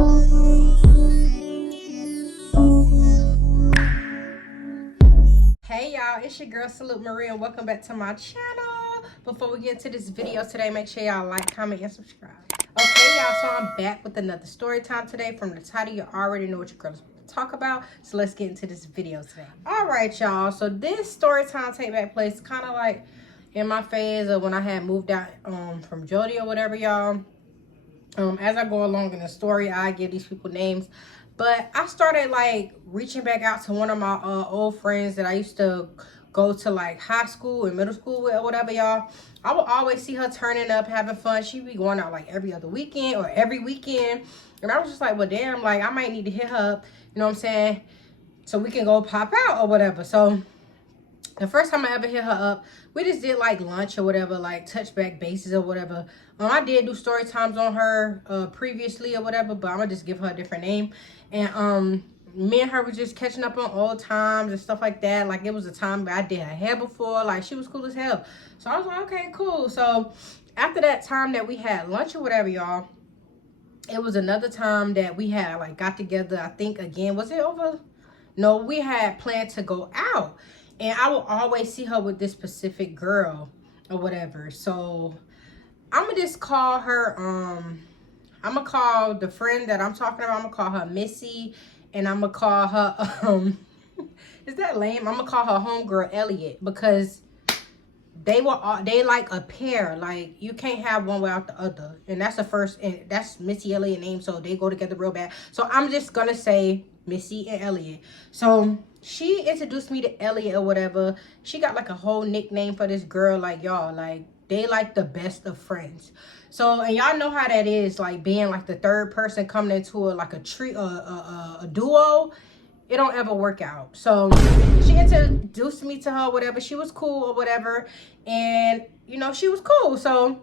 Hey y'all, it's your girl Salute Marie and welcome back to my channel. Before we get into this video today, make sure y'all like, comment, and subscribe. Okay y'all, so I'm back with another story time today. From the title, you already know what your girl is going to talk about. So let's get into this video today. Alright y'all, so this story time take back place kind of like in my phase of when I had moved out from Jody or whatever y'all. As I go along in the story, I give these people names. But I started like reaching back out to one of my old friends that I used to go to like high school and middle school with or whatever, y'all. I would always see her turning up, having fun. She'd be going out like every other weekend or every weekend. And I was just like, well, damn, like I might need to hit her up, you know what I'm saying? So we can go pop out or whatever. So the first time I ever hit her up, we just did like lunch or whatever, like touch back bases or whatever. I did do story times on her previously or whatever, but I'm gonna just give her a different name. And me and her were just catching up on old times and stuff like that. Like it was a time I did her hair before, like she was cool as hell. So I was like, okay, cool. So after that time that we had lunch or whatever, y'all, it was another time that we had like got together. I think again, was it over? No, we had planned to go out. And I will always see her with this specific girl or whatever. So I'm going to just call her, I'm going to call the friend that I'm talking about, I'm going to call her Missy. And I'm going to call her, is that lame? I'm going to call her homegirl Elliot, because they like a pair. Like you can't have one without the other. And that's the first, and that's Missy Elliot name. So they go together real bad. So I'm just going to say Missy and Elliot. So she introduced me to Elliot or whatever. She got like a whole nickname for this girl. Like y'all, like they like the best of friends. So, and y'all know how that is, like being like the third person coming into like a duo. It don't ever work out. So she introduced me to her, whatever. She was cool or whatever. And you know, she was cool. So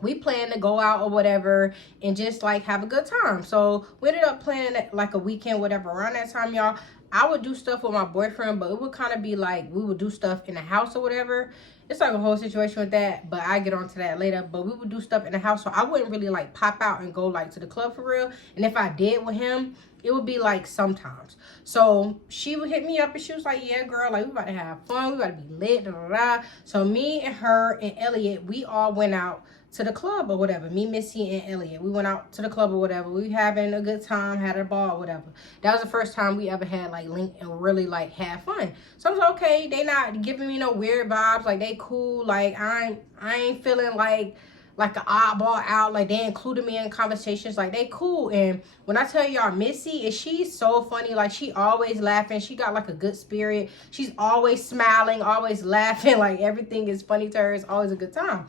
we planned to go out or whatever and just like have a good time. So we ended up planning like a weekend, whatever. Around that time, y'all, I would do stuff with my boyfriend, but it would kind of be like we would do stuff in the house or whatever. It's like a whole situation with that, but I get onto that later. But we would do stuff in the house, so I wouldn't really like pop out and go like to the club for real. And if I did with him, it would be like sometimes. So she would hit me up and she was like, yeah, girl, like we about to have fun, we about to be lit, da, da, da. So me and her and Elliot, we all went out to the club or whatever. Me, Missy, and Elliot. We went out to the club or whatever. We having a good time, had a ball or whatever. That was the first time we ever had like linked and really like had fun. So I was like, okay, they not giving me no weird vibes. Like they cool. Like I ain't feeling like an oddball out. Like they included me in conversations. Like they cool. And when I tell y'all, Missy, she's so funny. Like she always laughing. She got like a good spirit. She's always smiling, always laughing. Like everything is funny to her. It's always a good time.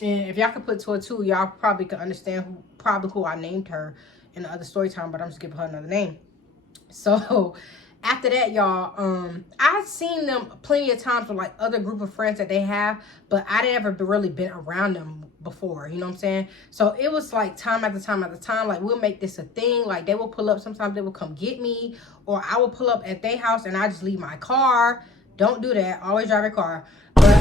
And if y'all could put two or two, y'all probably could understand who I named her in the other story time, but I'm just giving her another name. So after that, y'all, I've seen them plenty of times with like other group of friends that they have, but I never really been around them before, you know what I'm saying? So it was like time after time after time, like we'll make this a thing. Like they will pull up, sometimes they will come get me, or I will pull up at their house and I just leave my car. Don't do that. Always drive your car. But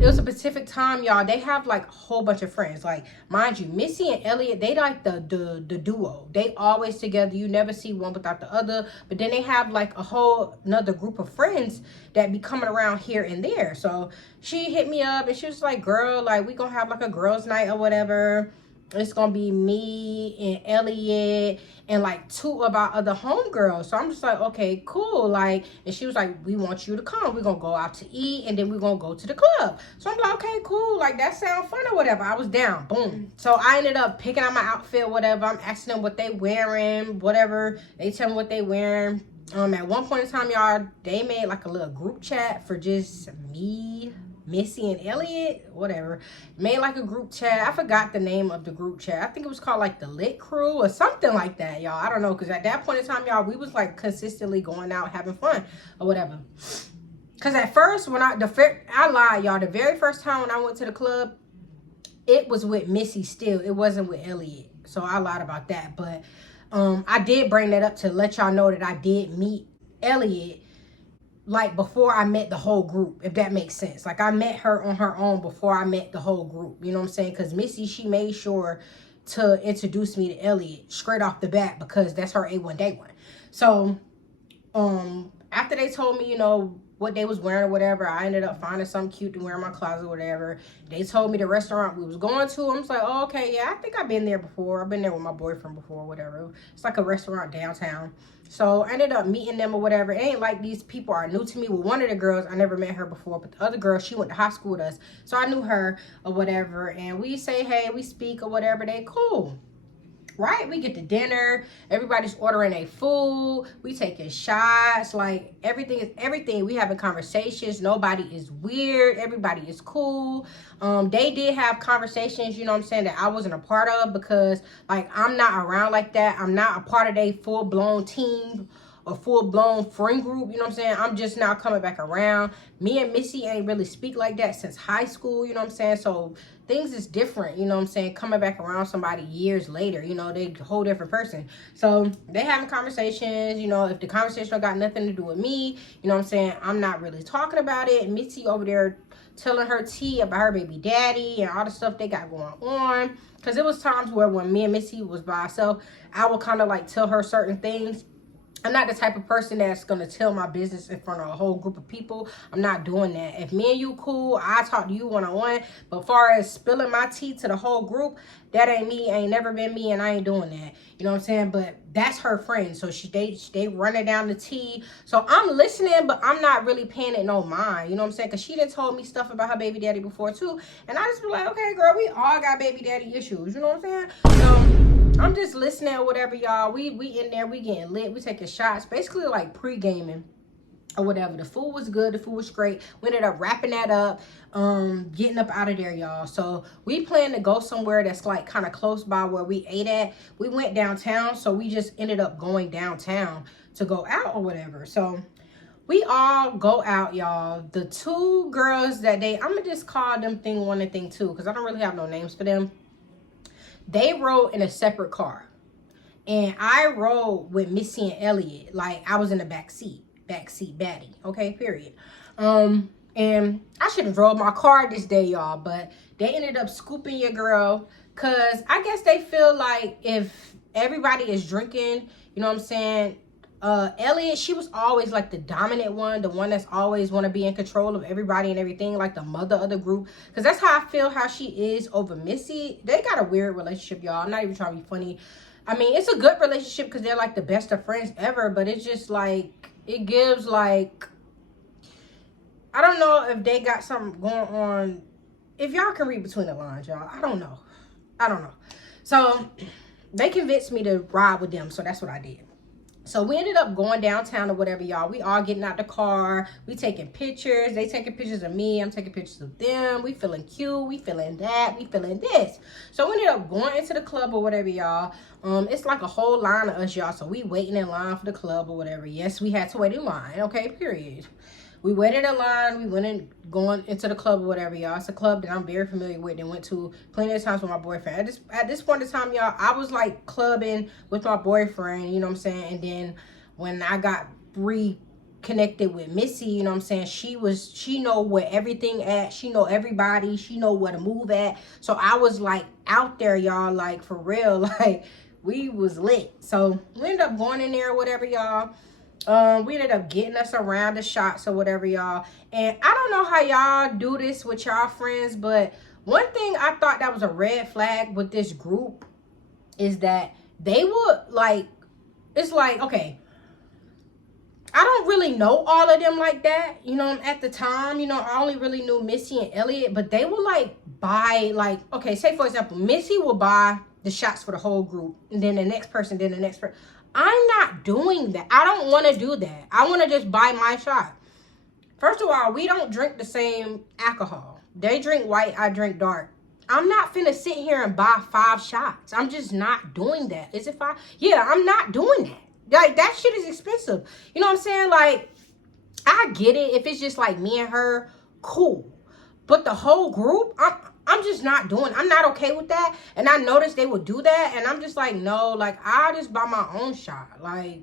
it was a specific time, y'all. They have like a whole bunch of friends. Like, mind you, Missy and Elliot, they like the duo. They always together. You never see one without the other. But then they have like a whole another group of friends that be coming around here and there. So she hit me up and she was like, girl, like we gonna have like a girls' night or whatever. It's gonna be me and Elliot and like two of our other homegirls. So I'm just like, okay, cool. Like, and she was like, we want you to come. We're gonna go out to eat and then we're gonna go to the club. So I'm like, okay, cool. Like that sounds fun or whatever. I was down. Boom. So I ended up picking out my outfit, whatever. I'm asking them what they wearing, whatever. They tell me what they wearing. At one point in time, y'all, they made like a little group chat for just me, Missy, and Elliot, whatever. Made like a group chat. I forgot the name of the group chat. I think it was called like the Lit Crew or something like that, y'all. I don't know, because at that point in time, y'all, we was like consistently going out having fun or whatever. Because at first, when I lied, y'all, the very first time when I went to the club, it was with Missy still. It wasn't with Elliot. So I lied about that. But I did bring that up to let y'all know that I did meet Elliot like before I met the whole group, if that makes sense. Like I met her on her own before I met the whole group, you know what I'm saying? Because Missy, she made sure to introduce me to Elliot straight off the bat because that's her A1 day one. So after they told me, you know, what they was wearing or whatever, I ended up finding something cute to wear in my closet or whatever. They told me the restaurant we was going to. I'm just like, oh, okay, yeah, I think I've been there before. I've been there with my boyfriend before or whatever. It's like a restaurant downtown. So I ended up meeting them or whatever. It ain't like these people are new to me. With one of the girls, I never met her before, but the other girl, she went to high school with us. So I knew her or whatever. And we say, hey, we speak or whatever. They cool. Right? We get to dinner. Everybody's ordering a food. We taking shots. Like, everything is everything. We having conversations. Nobody is weird. Everybody is cool. They did have conversations, you know what I'm saying, that I wasn't a part of because, like, I'm not around like that. I'm not a part of a full-blown team or full-blown friend group, you know what I'm saying? I'm just now coming back around. Me and Missy ain't really speak like that since high school, you know what I'm saying? So things is different, you know what I'm saying? Coming back around somebody years later, you know, they a whole different person. So they having conversations, you know, if the conversation don't got nothing to do with me, you know what I'm saying, I'm not really talking about it. Missy over there telling her tea about her baby daddy and all the stuff they got going on. Because it was times where when me and Missy was by herself, I would kind of like tell her certain things. I'm not the type of person that's going to tell my business in front of a whole group of people. I'm not doing that. If me and you cool, I talk to you one-on-one. But as far as spilling my tea to the whole group, that ain't me. Ain't never been me, and I ain't doing that. You know what I'm saying? But that's her friend. So they running down the tea. So I'm listening, but I'm not really paying it no mind. You know what I'm saying? Because she done told me stuff about her baby daddy before, too. And I just be like, okay, girl, we all got baby daddy issues. You know what I'm saying? I'm just listening or whatever, y'all. We in there, we getting lit, we taking shots, basically like pre-gaming or whatever. The food was good, the food was great. We ended up wrapping that up, getting up out of there, y'all. So we plan to go somewhere that's like kind of close by where we ate at. We went downtown, so we just ended up going downtown to go out or whatever. So we all go out, y'all. The two girls that I'm gonna just call them thing one and thing two because I don't really have no names for them. They rode in a separate car. And I rode with Missy and Elliot. Like, I was in the back seat baddie. Okay, period. And I should have drove my car this day, y'all. But they ended up scooping your girl. Because I guess they feel like if everybody is drinking, you know what I'm saying, Elliot, she was always like the dominant one, the one that's always want to be in control of everybody and everything, like the mother of the group. Because that's how I feel how she is over Missy. They got a weird relationship, y'all. I'm not even trying to be funny. I mean, it's a good relationship because they're like the best of friends ever, but it's just like, it gives like, I don't know if they got something going on. If y'all can read between the lines, y'all, I don't know. So they convinced me to ride with them, so that's what I did. So we ended up going downtown or whatever, y'all. We all getting out the car. We taking pictures. They taking pictures of me. I'm taking pictures of them. We feeling cute. We feeling that. We feeling this. So we ended up going into the club or whatever, y'all. It's like a whole line of us, y'all. So we waiting in line for the club or whatever. Yes, we had to wait in line. Okay, period. We waited in line. We went in, going into the club or whatever, y'all. It's a club that I'm very familiar with and went to plenty of times with my boyfriend. At this point in time, y'all, I was like clubbing with my boyfriend, you know what I'm saying? And then when I got reconnected with Missy, you know what I'm saying, she know where everything at. She know everybody. She know where to move at. So I was like out there, y'all, like for real. Like we was lit. So we ended up going in there or whatever, y'all. We ended up getting us around the shots or whatever, y'all. And I don't know how y'all do this with y'all friends, but one thing I thought that was a red flag with this group is that they would like, it's like, okay, I don't really know all of them like that, you know, at the time, you know, I only really knew Missy and Elliot, but they would like buy, like, okay, say for example, Missy will buy the shots for the whole group, and then the next person, then the next person. I'm not doing that. I don't want to do that. I want to just buy my shot. First of all, we don't drink the same alcohol. They drink white, I drink dark. I'm not finna sit here and buy 5 shots. I'm just not doing that. Is it 5? Yeah, I'm not doing that. Like, that shit is expensive. You know what I'm saying? Like, I get it. If it's just like me and her, cool. But the whole group, I'm just not doing. I'm not okay with that. And I noticed they would do that. And I'm just like, no, like, I'll just buy my own shot. Like,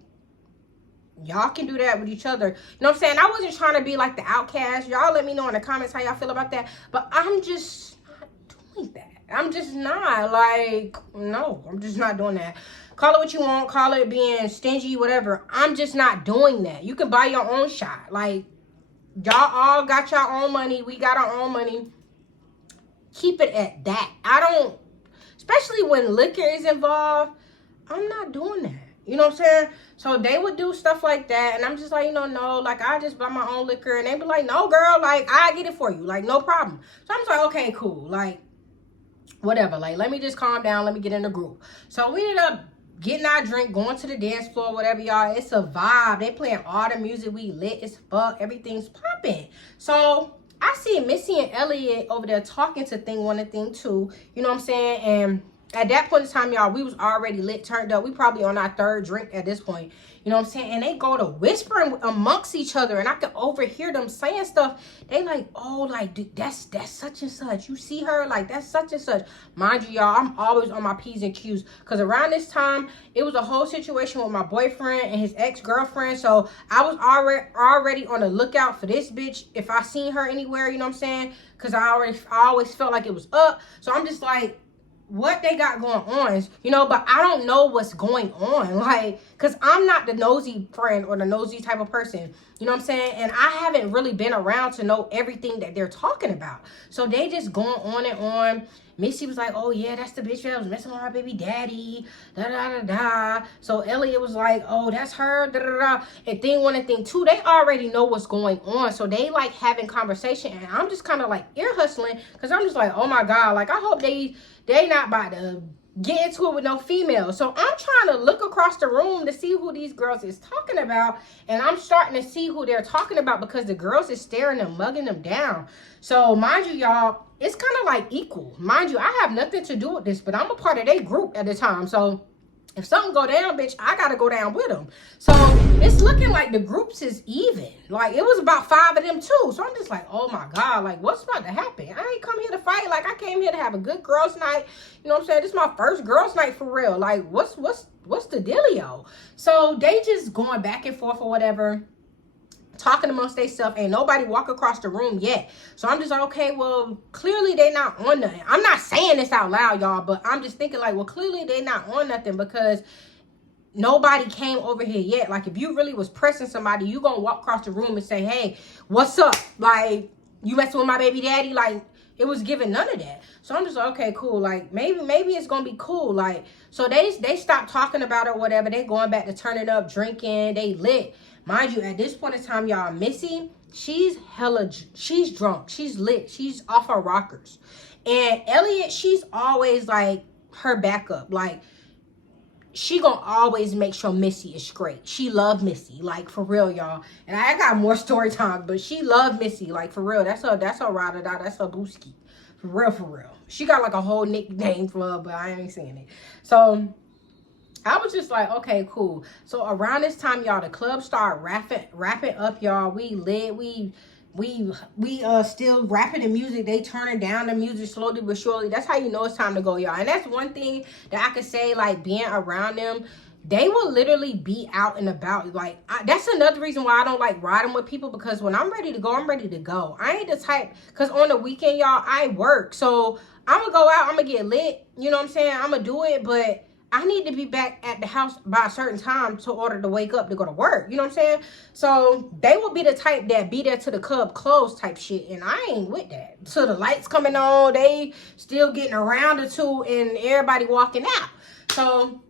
y'all can do that with each other. You know what I'm saying? I wasn't trying to be like the outcast. Y'all let me know in the comments how y'all feel about that. But I'm just not doing that. I'm just not. Like, no, I'm just not doing that. Call it what you want. Call it being stingy, whatever. I'm just not doing that. You can buy your own shot. Like, y'all all got your own money. We got our own money. Keep it at that. I don't, especially when liquor is involved, I'm not doing that. You know what I'm saying? So they would do stuff like that. And I'm just like, no, like, I just buy my own liquor. And they be like, no, girl, like, I get it for you. Like, no problem. So I'm just like, okay, cool. Like, whatever. Like, let me just calm down. Let me get in the groove. So we ended up getting our drink, going to the dance floor, whatever, y'all. It's a vibe. They playing all the music. We lit as fuck. Everything's popping. So I see Missy and Elliot over there talking to thing one and thing two. You know what I'm saying? And at that point in time, y'all, we was already lit, turned up. We probably on our third drink at this point. You know what I'm saying? And they go to whispering amongst each other. And I can overhear them saying stuff. They like, oh, like, dude, that's such and such. You see her? Like, that's such and such. Mind you, y'all, I'm always on my P's and Q's. Because around this time, it was a whole situation with my boyfriend and his ex-girlfriend. So I was already on the lookout for this bitch. If I seen her anywhere, you know what I'm saying? Because I always felt like it was up. So I'm just like, what they got going on, you know, but I don't know what's going on, like, because I'm not the nosy friend or the nosy type of person, you know what I'm saying, and I haven't really been around to know everything that they're talking about, so they just going on and on. Missy was like, oh yeah, that's the bitch that was messing with our baby daddy, da-da-da-da. So Elliot was like, oh, that's her, da-da-da. And thing one and thing two, they already know what's going on. So they like having conversation. And I'm just kind of like ear hustling. Because I'm just like, oh my God. Like, I hope they not about to get into it with no female. So I'm trying to look across the room to see who these girls is talking about. And I'm starting to see who they're talking about because the girls is staring and mugging them down. So mind you, y'all, it's kind of like equal. Mind you, I have nothing to do with this, but I'm a part of their group at the time. So if something go down, bitch, I got to go down with them. So it's looking like the groups is even. Like, it was about 5 of them too. So I'm just like, oh my God, like, what's about to happen? I ain't come here to fight. Like, I came here to have a good girls night. You know what I'm saying? This is my first girls night for real. Like, what's the dealio? So they just going back and forth or whatever, talking amongst themselves. Ain't nobody walk across the room yet. So I'm just like, okay, well, clearly they not on nothing. I'm not saying this out loud, y'all, but I'm just thinking like, well, clearly they not on nothing because nobody came over here yet. Like, if you really was pressing somebody, you gonna walk across the room and say, hey, what's up? Like, you messing with my baby daddy? Like, it was given none of that. So I'm just like, okay, cool. Like, maybe it's gonna be cool. Like, so they stopped talking about it or whatever. They going back to turning up, drinking. They lit. Mind you, at this point in time, y'all, Missy, she's drunk. She's lit. She's off her rockers. And Elliot, she's always like her backup. Like, she gonna always make sure Missy is straight. She love Missy, like, for real, y'all. And I got more story time, but she love Missy, like, for real. That's her ride or die. That's her booski. For real. She got like a whole nickname for her, but I ain't saying it. So I was just like, okay, cool. So around this time, y'all, the club started wrapping up, y'all. We lit. We still rapping the music. They turning down the music slowly but surely. That's how you know it's time to go, y'all. And that's one thing that I could say, like, being around them, they will literally be out and about. Like, that's another reason why I don't like riding with people, because when I'm ready to go, I'm ready to go. I ain't the type, because on the weekend, y'all, I work. So I'm going to go out. I'm going to get lit. You know what I'm saying? I'm going to do it, but I need to be back at the house by a certain time to order to wake up to go to work. You know what I'm saying? So they will be the type that be there till the club close type shit. And I ain't with that. So the lights coming on, they still getting around or two and everybody walking out. So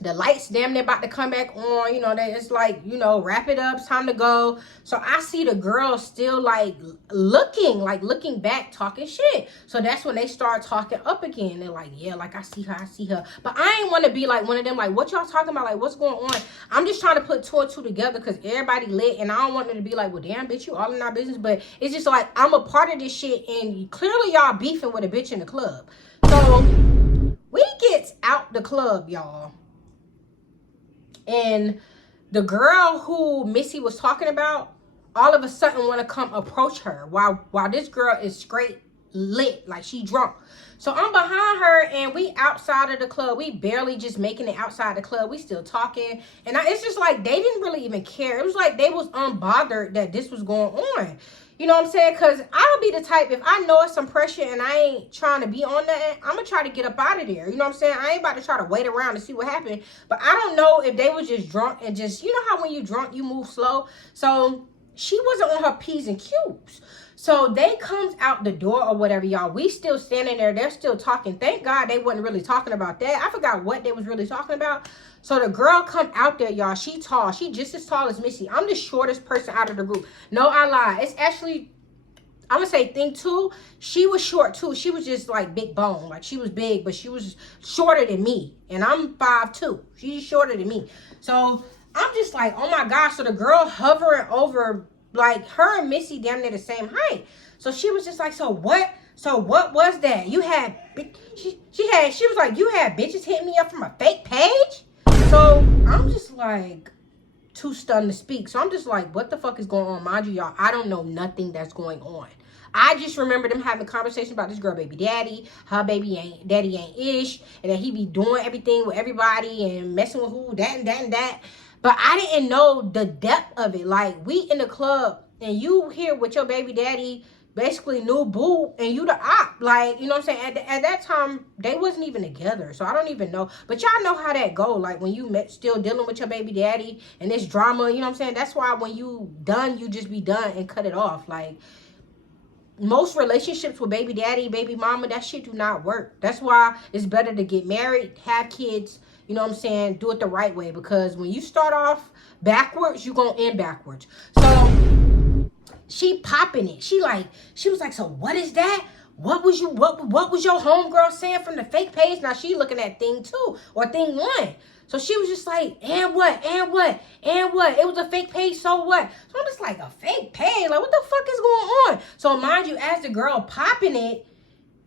the lights damn near about to come back on. You know, it's like, you know, wrap it up. It's time to go. So I see the girls still like looking back, talking shit. So that's when they start talking up again. They're like, yeah, like, I see her. But I ain't want to be like one of them, like, what y'all talking about? Like, what's going on? I'm just trying to put 2 and 2 together because everybody lit. And I don't want them to be like, well, damn, bitch, you all in our business. But it's just like, I'm a part of this shit. And clearly y'all beefing with a bitch in the club. So we gets out the club, y'all. And the girl who Missy was talking about, all of a sudden want to come approach her while this girl is straight lit, like she drunk. So I'm behind her and we outside of the club. We barely just making it outside the club. We still talking. And it's just like they didn't really even care. It was like they was unbothered that this was going on. You know what I'm saying? Because I'll be the type, if I know it's some pressure and I ain't trying to be on that, I'm going to try to get up out of there. You know what I'm saying? I ain't about to try to wait around to see what happened. But I don't know if they was just drunk and just, you know how when you drunk, you move slow? So she wasn't on her P's and Q's. So they comes out the door or whatever, y'all. We still standing there. They're still talking. Thank God they wasn't really talking about that. I forgot what they was really talking about. So the girl come out there, y'all. She tall. She just as tall as Missy. I'm the shortest person out of the group. No, I lie. It's actually, I'm going to say thing two. She was short too. She was just like big bone. Like she was big, but she was shorter than me. And I'm 5'2". She's shorter than me. So I'm just like, oh my gosh. So the girl hovering over, like her and Missy damn near the same height. So she was just like, so what was that? You had, she was like, you had bitches hitting me up from a fake page? So I'm just like too stunned to speak. So I'm just like, what the fuck is going on? Mind you, y'all, I don't know nothing that's going on. I just remember them having a conversation about this girl baby daddy, her daddy ain't ish, and that he be doing everything with everybody and messing with who, that and that and that. But I didn't know the depth of it. Like, we in the club and you here with your baby daddy, basically new boo, and you the op. Like, you know what I'm saying? At that time, they wasn't even together. So I don't even know. But y'all know how that go. Like, when you still dealing with your baby daddy and this drama, you know what I'm saying? That's why when you done, you just be done and cut it off. Like, most relationships with baby daddy, baby mama, that shit do not work. That's why it's better to get married, have kids, you know what I'm saying, do it the right way. Because when you start off backwards, you're going to end backwards. So she popping it. She was like, so what is that? What was your homegirl saying from the fake page? Now she looking at thing 2 or thing 1. So she was just like, and what? It was a fake page, so what? So I'm just like, a fake page? Like, what the fuck is going on? So mind you, as the girl popping it,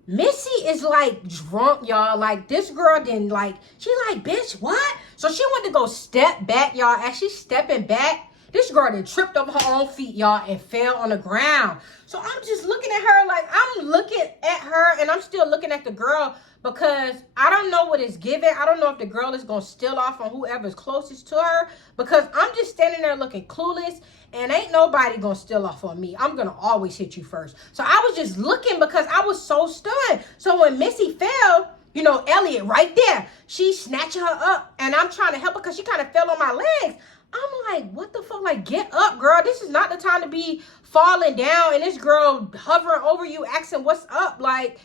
Missy is like drunk, y'all. Like, this girl didn't like, she like, bitch, what? So she went to go step back, y'all. As she's stepping back, this girl then tripped over her own feet, y'all, and fell on the ground. So I'm just looking at her like, I'm looking at her and I'm still looking at the girl because I don't know what it's giving. I don't know if the girl is going to steal off on whoever's closest to her because I'm just standing there looking clueless and ain't nobody going to steal off on me. I'm going to always hit you first. So I was just looking because I was so stunned. So when Missy fell, you know, Elliot right there, she snatching her up and I'm trying to help her because she kind of fell on my legs. I'm like, what the fuck? Like, get up, girl. This is not the time to be falling down and this girl hovering over you asking what's up. Like,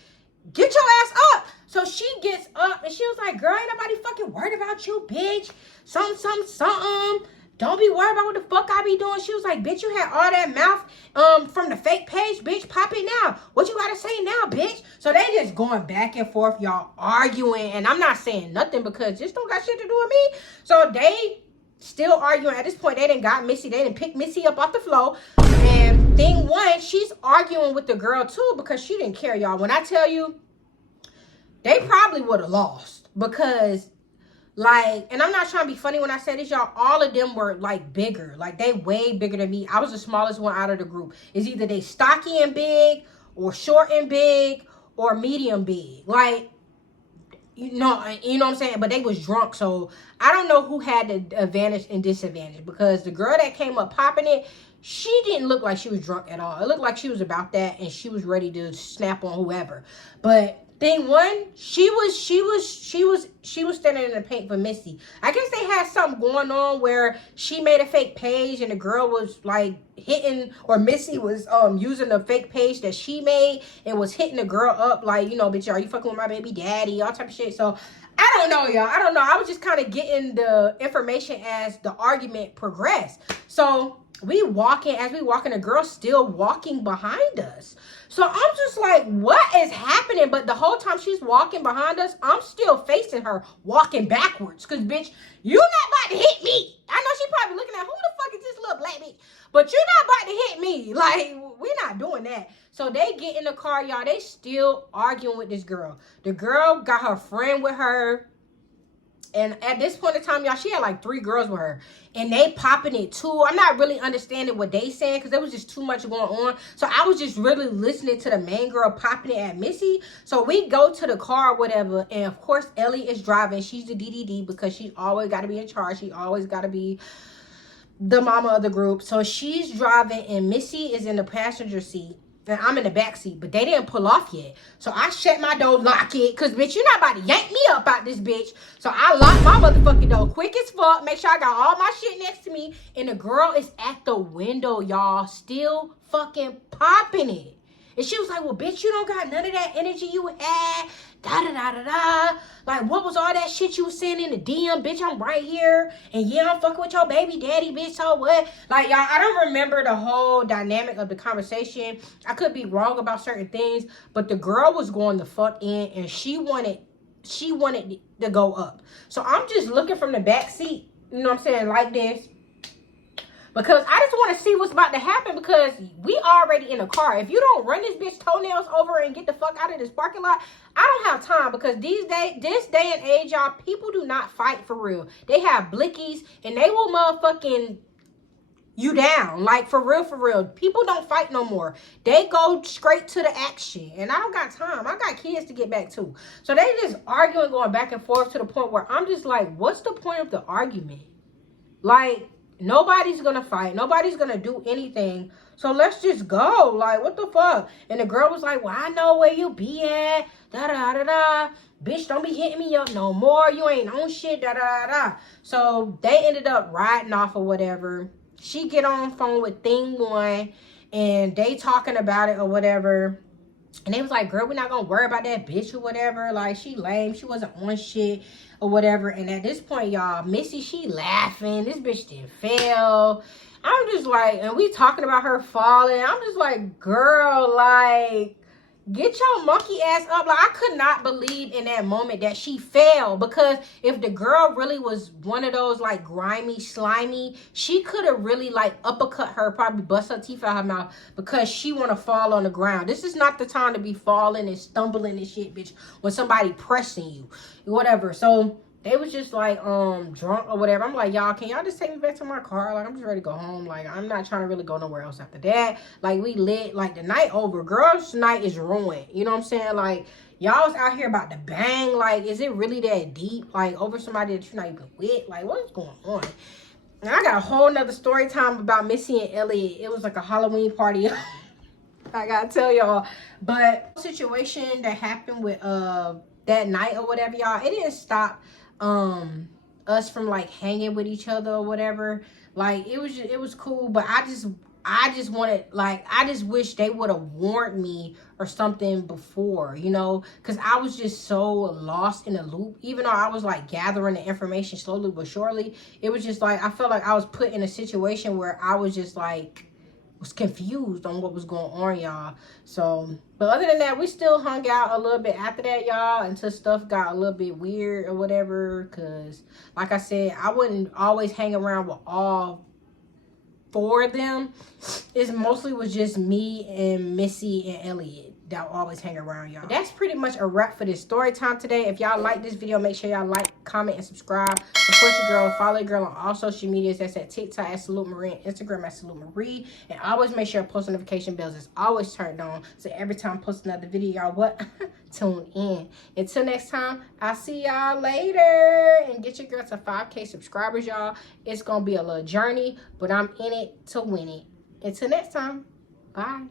get your ass up. So she gets up and she was like, girl, ain't nobody fucking worried about you, bitch. Something. Don't be worried about what the fuck I be doing. She was like, bitch, you had all that mouth from the fake page, bitch. Pop it now. What you gotta say now, bitch? So they just going back and forth, y'all, arguing. And I'm not saying nothing because this don't got shit to do with me. So they still arguing. At this point, they didn't got Missy. They didn't pick Missy up off the floor. And thing 1, she's arguing with the girl too because she didn't care, y'all. When I tell you, they probably would have lost because, like, and I'm not trying to be funny when I say this, y'all, all of them were, like, bigger. Like, they way bigger than me. I was the smallest one out of the group. It's either they stocky and big or short and big or medium big. Like, you know what I'm saying? But they was drunk, so I don't know who had the advantage and disadvantage because the girl that came up popping it, she didn't look like she was drunk at all. It looked like she was about that and she was ready to snap on whoever. But thing 1, she was standing in the paint for Missy. I guess they had something going on where she made a fake page and the girl was like hitting, or Missy was using the fake page that she made and was hitting the girl up like, you know, bitch, are you fucking with my baby daddy, all type of shit. So I don't know, y'all. I don't know. I was just kind of getting the information as the argument progressed. So as we walking, the girl's still walking behind us. So I'm just like, what is happening? But the whole time she's walking behind us, I'm still facing her, walking backwards. Because, bitch, you not about to hit me. I know she probably looking at, who the fuck is this little black bitch? But you're not about to hit me. Like, we're not doing that. So they get in the car, y'all. They still arguing with this girl. The girl got her friend with her. And at this point in time, y'all, she had like 3 girls with her. And they popping it too. I'm not really understanding what they saying because there was just too much going on. So I was just really listening to the main girl popping it at Missy. So we go to the car or whatever. And of course, Ellie is driving. She's the DDD because she always got to be in charge. She always got to be the mama of the group. So she's driving and Missy is in the passenger seat. And I'm in the back seat, but they didn't pull off yet. So I shut my door, lock it, because, bitch, you're not about to yank me up out this bitch. So I locked my motherfucking door quick as fuck, make sure I got all my shit next to me. And the girl is at the window, y'all, still fucking popping it. And she was like, well, bitch, you don't got none of that energy you had. Da-da-da-da-da. Like, what was all that shit you was saying in the DM? Bitch, I'm right here. And yeah, I'm fucking with your baby daddy, bitch. So what? Like, y'all, I don't remember the whole dynamic of the conversation. I could be wrong about certain things. But the girl was going the fuck in. And she wanted to go up. So I'm just looking from the back seat. You know what I'm saying? Like this. Because I just want to see what's about to happen, because we already in a car. If you don't run this bitch toenails over and get the fuck out of this parking lot, I don't have time. Because this day and age, y'all, people do not fight for real. They have blickies and they will motherfucking you down. Like, for real, for real. People don't fight no more. They go straight to the action. And I don't got time. I got kids to get back to. So they just arguing, going back and forth to the point where I'm just like, what's the point of the argument? Like, nobody's gonna fight. Nobody's gonna do anything. So let's just go. Like, what the fuck? And the girl was like, well, I know where you be at. Da-da-da-da. Bitch, don't be hitting me up no more. You ain't on shit. Da-da-da-da. So they ended up riding off or whatever. She get on the phone with Thing One. And they talking about it or whatever. And they was like, girl, we're not gonna worry about that bitch or whatever. Like, she lame. She wasn't on shit or whatever. And at this point, y'all, Missy, she laughing. This bitch didn't fail. I'm just like, and we talking about her falling. I'm just like, girl, like, get your monkey ass up. Like, I could not believe in that moment that she fell. Because if the girl really was one of those, like, grimy, slimy, she could have really, like, uppercut her, probably bust her teeth out her mouth because she want to fall on the ground. This is not the time to be falling and stumbling and shit, bitch, when somebody pressing you, whatever. So they was just like drunk or whatever. I'm like, y'all, can y'all just take me back to my car? Like, I'm just ready to go home. Like, I'm not trying to really go nowhere else after that. Like, we lit, like, the night over. Girls' night is ruined. You know what I'm saying? Like, y'all was out here about to bang. Like, is it really that deep? Like, over somebody that you're not even with? Like, what is going on? And I got a whole nother story time about Missy and Elliot. It was like a Halloween party. I gotta tell y'all. But situation that happened with that night or whatever, y'all, it didn't stop us from like hanging with each other or whatever. Like, it was cool, but I just wanted, like, I just wish they would have warned me or something before, you know, because I was just so lost in the loop. Even though I was like gathering the information slowly but surely, it was just like I felt like I was put in a situation where I was just like was confused on what was going on, y'all. So, but other than that, we still hung out a little bit after that, y'all, until stuff got a little bit weird or whatever. Because, like I said, I wouldn't always hang around with all four of them. It mostly was just me and Missy and Elliot that always hang around, y'all. That's pretty much a wrap for this story time today. If y'all like this video, make sure y'all like, comment, and subscribe. Support your girl. Follow your girl on all social medias. That's at TikTok at Salute Marie and Instagram at Salute Marie. And always make sure post notification bells is always turned on. So every time I post another video, y'all, what? Tune in. Until next time, I'll see y'all later. And get your girl to 5K subscribers, y'all. It's going to be a little journey, but I'm in it to win it. Until next time, bye.